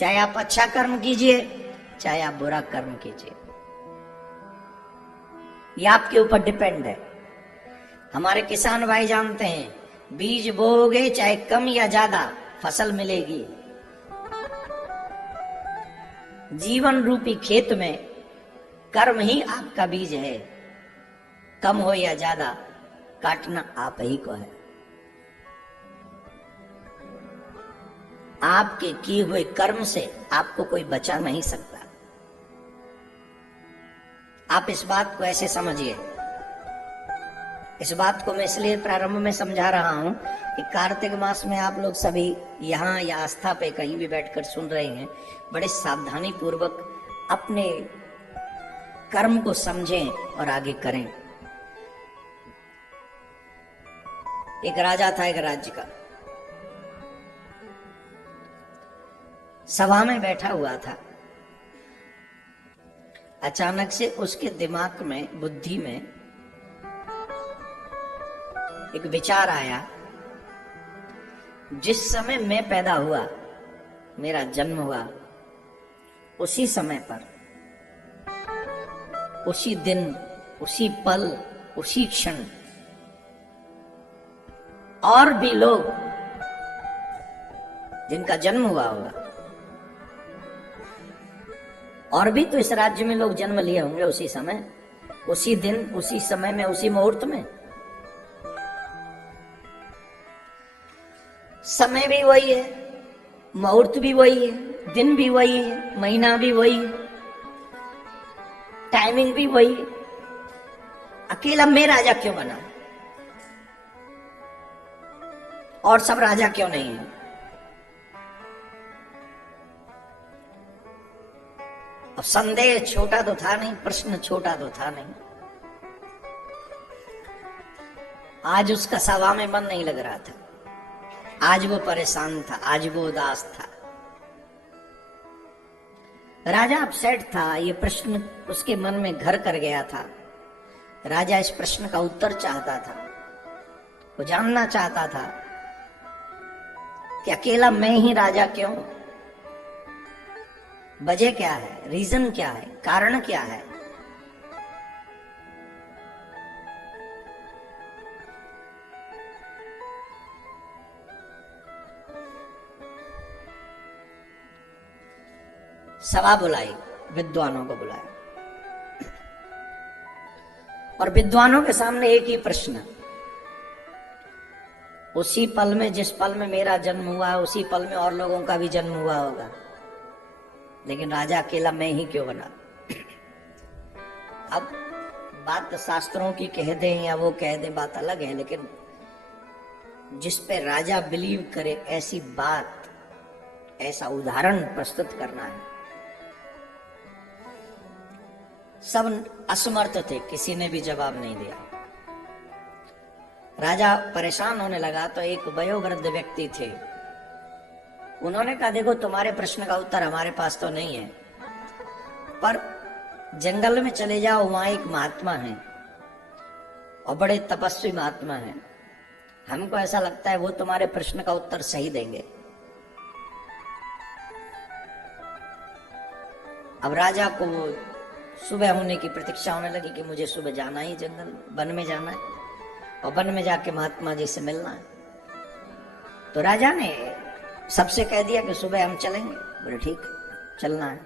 चाहे आप अच्छा कर्म कीजिए चाहे आप बुरा कर्म कीजिए, ये आपके ऊपर डिपेंड है। हमारे किसान भाई जानते हैं बीज बोओगे चाहे कम या ज्यादा फसल मिलेगी। जीवन रूपी खेत में कर्म ही आपका बीज है, कम हो या ज्यादा काटना आप ही को है। आपके किए हुए कर्म से आपको कोई बचा नहीं सकता। आप इस बात को ऐसे समझिए। इस बात को मैं इसलिए प्रारंभ में समझा रहा हूं कि कार्तिक मास में आप लोग सभी यहाँ या आस्था पे कहीं भी बैठकर सुन रहे हैं, बड़े सावधानी पूर्वक अपने कर्म को समझें और आगे करें। एक राजा था एक राज्य का, सभा में बैठा हुआ था। अचानक से उसके दिमाग में, बुद्धि में एक विचार आया, जिस समय मैं पैदा हुआ, मेरा जन्म हुआ, उसी समय पर, उसी दिन, उसी पल, उसी क्षण और भी लोग जिनका जन्म हुआ होगा, और भी तो इस राज्य में लोग जन्म लिए होंगे उसी समय, उसी दिन, उसी समय में, उसी मुहूर्त में। समय भी वही है, मुहूर्त भी वही है, दिन भी वही है, महीना भी वही है, टाइमिंग भी वही है। अकेला मैं राजा क्यों बना और सब राजा क्यों नहीं है? अब संदेह छोटा तो था नहीं, प्रश्न छोटा तो था नहीं। आज उसका सभा में मन नहीं लग रहा था, आज वो परेशान था, आज वो उदास था। राजा अपसेट था, ये प्रश्न उसके मन में घर कर गया था। राजा इस प्रश्न का उत्तर चाहता था, वो जानना चाहता था कि अकेला मैं ही राजा क्यों? वजह क्या है, रीजन क्या है, कारण क्या है? सभा बुलाई, विद्वानों को बुलाया और विद्वानों के सामने एक ही प्रश्न, उसी पल में, जिस पल में मेरा जन्म हुआ, उसी पल में और लोगों का भी जन्म हुआ होगा, लेकिन राजा अकेला मैं ही क्यों बना? अब बात शास्त्रों की कह दें या वो कह दें, बात अलग है, लेकिन जिस पे राजा बिलीव करे ऐसी बात, ऐसा उदाहरण प्रस्तुत करना है। सब असमर्थ थे, किसी ने भी जवाब नहीं दिया। राजा परेशान होने लगा तो एक वयोवृद्ध व्यक्ति थे, उन्होंने कहा, देखो तुम्हारे प्रश्न का उत्तर हमारे पास तो नहीं है, पर जंगल में चले जाओ, वहां एक महात्मा है और बड़े तपस्वी महात्मा है, हमको ऐसा लगता है वो तुम्हारे प्रश्न का उत्तर सही देंगे। अब राजा को सुबह होने की प्रतीक्षा होने लगी कि मुझे सुबह जाना ही, जंगल वन में जाना है और वन में जाके महात्मा जी से मिलना है। तो राजा ने सबसे कह दिया कि सुबह हम चलेंगे। बोले ठीक, चलना है।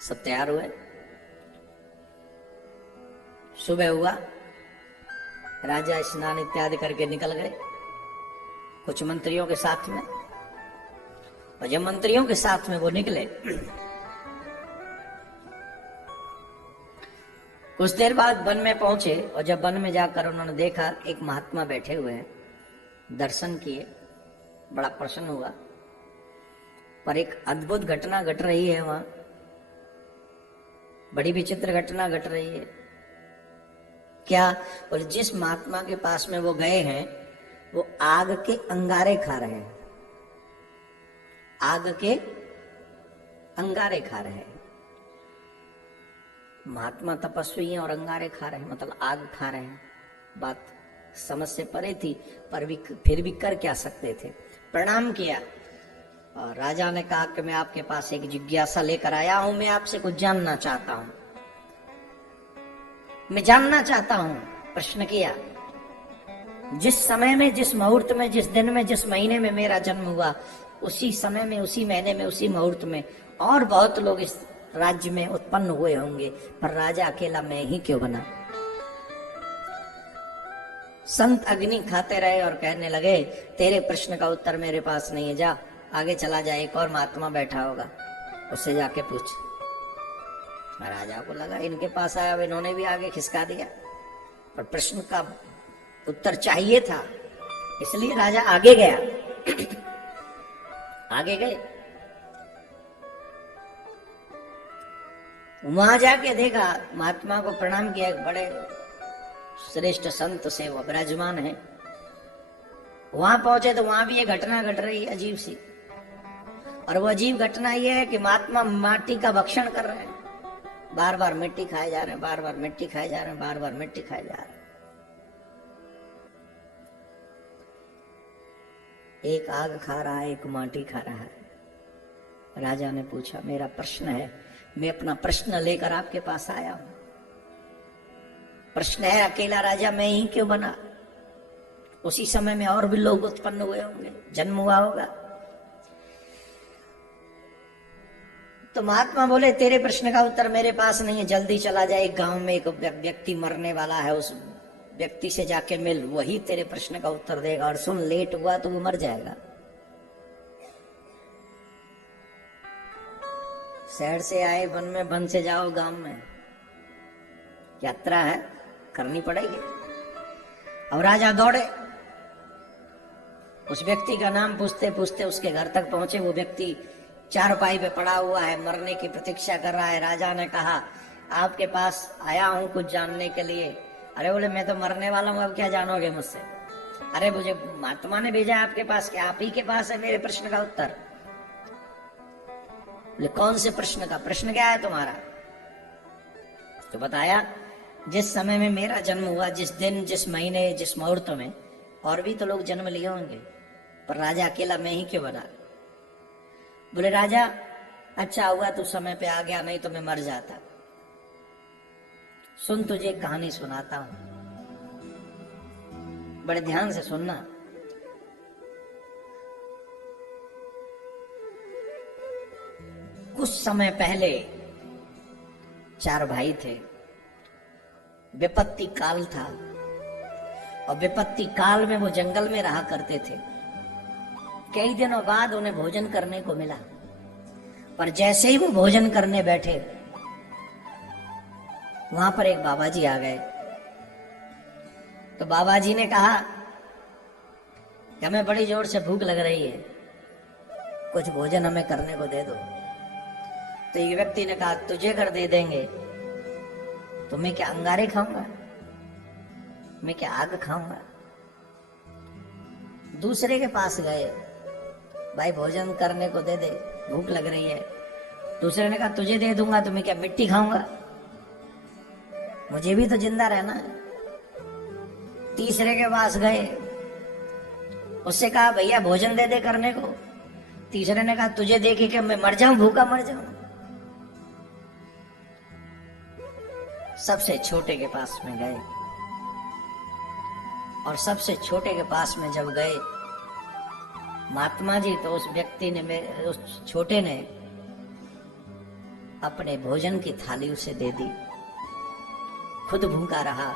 सब तैयार हुए, सुबह हुआ, राजा स्नान इत्यादि करके निकल गए कुछ मंत्रियों के साथ में। और जब मंत्रियों के साथ में वो निकले, कुछ देर बाद वन में पहुंचे और जब वन में जाकर उन्होंने देखा एक महात्मा बैठे हुए हैं, दर्शन किए, बड़ा प्रसन्न हुआ। पर एक अद्भुत घटना घट रही है वहां, बड़ी विचित्र घटना घट रही है। क्या? और जिस महात्मा के पास में वो गए हैं वो आग के अंगारे खा रहे हैं, आग के अंगारे खा रहे हैं। महात्मा तपस्वी हैं और अंगारे खा रहे हैं, मतलब आग खा रहे हैं। बात समझ से परे थी, पर भी फिर भी कर क्या सकते थे। प्रणाम किया और राजा ने कहा कि मैं आपके पास एक जिज्ञासा लेकर आया हूं, मैं आपसे कुछ जानना चाहता हूं, मैं जानना चाहता हूं। प्रश्न किया, जिस समय में, जिस मुहूर्त में, जिस दिन में, जिस महीने में मेरा जन्म हुआ, उसी समय में, उसी महीने में, उसी मुहूर्त में और बहुत लोग इस राज्य में उत्पन्न हुए होंगे, पर राजा अकेला मैं ही क्यों बना? संत अग्नि खाते रहे और कहने लगे, तेरे प्रश्न का उत्तर मेरे पास नहीं है, जा आगे चला जा, एक और महात्मा बैठा होगा, उससे जाके पूछ। राजा को लगा इनके पास आया, अब इन्होंने भी आगे खिसका दिया, पर प्रश्न का उत्तर चाहिए था, इसलिए राजा आगे गया। आगे गए, वहां जाके देखा, महात्मा को प्रणाम किया, एक बड़े श्रेष्ठ संत से वो विराजमान है। वहां पहुंचे तो वहां भी ये घटना घट रही है अजीब सी, और वो अजीब घटना ये है कि महात्मा माटी का भक्षण कर रहे हैं, बार बार मिट्टी खाए जा रहे हैं, बार बार मिट्टी खाए जा रहे हैं, बार बार मिट्टी खाए जा रहे हैं। एक आग खा रहा है, एक माटी खा रहा है। राजा ने पूछा, मेरा प्रश्न है, मैं अपना प्रश्न लेकर आपके पास आया हूं। प्रश्न है, अकेला राजा मैं ही क्यों बना? उसी समय में और भी लोग उत्पन्न हुए होंगे, जन्म हुआ होगा। तो महात्मा बोले, तेरे प्रश्न का उत्तर मेरे पास नहीं है, जल्दी चला जाए, एक गांव में एक व्यक्ति मरने वाला है, उस व्यक्ति से जाके मिल, वही तेरे प्रश्न का उत्तर देगा, और सुन, लेट हुआ तो वो मर जाएगा। शहर से आए वन में, वन से जाओ गांव में, यात्रा है, करनी पड़ेगी। और राजा दौड़े, उस व्यक्ति का नाम पूछते पूछते उसके घर तक पहुंचे। वो व्यक्ति चारपाई पे पड़ा हुआ है, मरने की प्रतीक्षा कर रहा है। राजा ने कहा, आपके पास आया हूं कुछ जानने के लिए। अरे बोले, मैं तो मरने वाला हूं, अब क्या जानोगे मुझसे? अरे मुझे महात्मा ने भेजा आपके पास, क्या आप ही के पास है मेरे प्रश्न का उत्तर? बोले, कौन से प्रश्न का? प्रश्न क्या है तुम्हारा? तो बताया, जिस समय में मेरा जन्म हुआ, जिस दिन, जिस महीने, जिस मुहूर्त में, और भी तो लोग जन्म लिए होंगे, पर राजा अकेला मैं ही क्यों बना? बोले, राजा अच्छा हुआ तू समय पे आ गया, नहीं तो मैं मर जाता। सुन, तुझे एक कहानी सुनाता हूं, बड़े ध्यान से सुनना। कुछ समय पहले 4 भाई थे, विपत्ति काल था, और विपत्ति काल में वो जंगल में रहा करते थे। कई दिनों बाद उन्हें भोजन करने को मिला, पर जैसे ही वो भोजन करने बैठे, वहां पर एक बाबा जी आ गए। तो बाबा जी ने कहा कि हमें बड़ी जोर से भूख लग रही है, कुछ भोजन हमें करने को दे दो। तो ये व्यक्ति ने कहा, तुझे कर दे देंगे, तो मैं क्या अंगारे खाऊंगा? मैं क्या आग खाऊंगा? दूसरे के पास गए, भाई भोजन करने को दे दे, भूख लग रही है। दूसरे ने कहा, तुझे दे दूंगा, तो मैं क्या मिट्टी खाऊंगा? मुझे भी तो जिंदा रहना है। तीसरे के पास गए, उससे कहा, भैया भोजन दे दे करने को। तीसरे ने कहा, तुझे देखे कि मैं मर जाऊं, भूखा मर जाऊं। सबसे छोटे के पास में गए, और सबसे छोटे के पास में जब गए, महात्मा जी, तो उस व्यक्ति ने, उस छोटे ने अपने भोजन की थाली उसे दे दी, खुद भूखा रहा,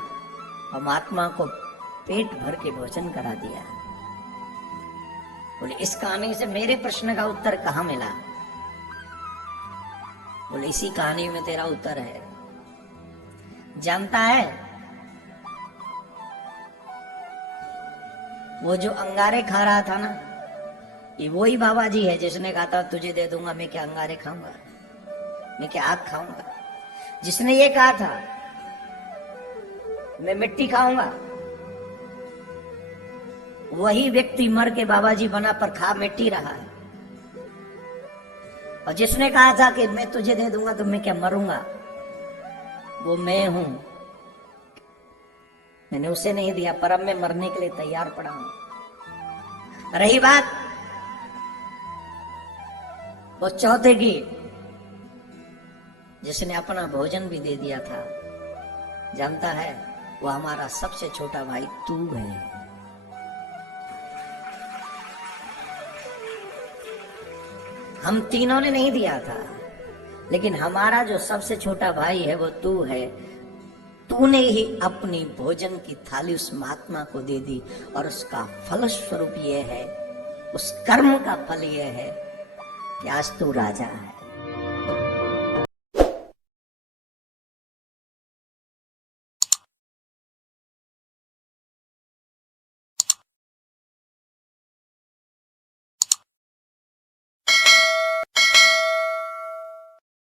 और महात्मा को पेट भर के भोजन करा दिया। बोले, इस कहानी से मेरे प्रश्न का उत्तर कहां मिला? बोले, इसी कहानी में तेरा उत्तर है। जानता है, वो जो अंगारे खा रहा था ना, ये वही बाबा जी है जिसने कहा था, तुझे दे दूंगा, मैं क्या अंगारे खाऊंगा, मैं क्या आग खाऊंगा। जिसने ये कहा था, मैं मिट्टी खाऊंगा, वही व्यक्ति मर के बाबा जी बना, पर खा मिट्टी रहा है। और जिसने कहा था कि मैं तुझे दे दूंगा, तो मैं क्या मरूंगा, वो मैं हूं। मैंने उसे नहीं दिया, पर अब मैं मरने के लिए तैयार पड़ा हूं। रही बात वो चौथे की जिसने अपना भोजन भी दे दिया था, जानता है वो हमारा सबसे छोटा भाई तू है। हम तीनों ने नहीं दिया था, लेकिन हमारा जो सबसे छोटा भाई है वो तू है। तूने ही अपनी भोजन की थाली उस महात्मा को दे दी, और उसका फलस्वरूप ये है, उस कर्म का फल ये है कि आज तू राजा है।